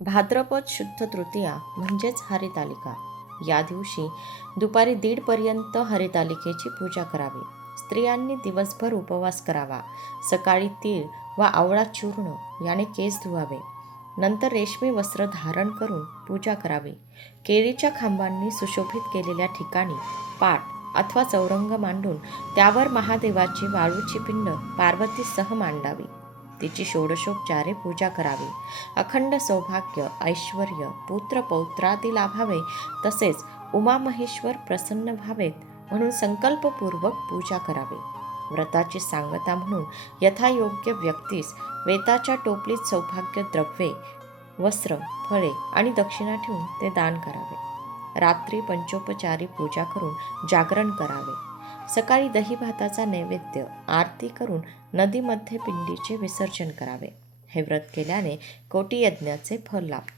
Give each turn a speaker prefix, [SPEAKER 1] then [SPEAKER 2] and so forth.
[SPEAKER 1] भाद्रपद शुद्ध तृतीया म्हणजेच हरितालिका. या दिवशी दुपारी दीडपर्यंत हरितालिकेची पूजा करावी. स्त्रियांनी दिवसभर उपवास करावा. सकाळी तीळ व आवळा चूर्ण याने केस धुवावे. नंतर रेशमी वस्त्र धारण करून पूजा करावी. केळीच्या खांबांनी सुशोभित केलेल्या ठिकाणी पाट अथवा चौरंग मांडून त्यावर महादेवाची वाळूची पिंड पार्वतीसह मांडावी. तिची षोडशोपचारे पूजा करावी. अखंड सौभाग्य ऐश्वर पुत्र पौत्रादी लाभावे तसेच उमामहेश्वर प्रसन्न व्हावेत म्हणून संकल्पपूर्वक पूजा करावी. व्रताची सांगता म्हणून यथायोग्य व्यक्तीस वेताच्या टोपलीत सौभाग्य द्रव्ये वस्त्र फळे आणि दक्षिणा ठेवून ते दान करावे. रात्री पंचोपचारी पूजा करून जागरण करावे. सकाळी दही भाताचा नैवेद्य आरती करून नदीमध्ये पिंडीचे विसर्जन करावे. हे व्रत केल्याने कोटीयज्ञाचे फल लाभते.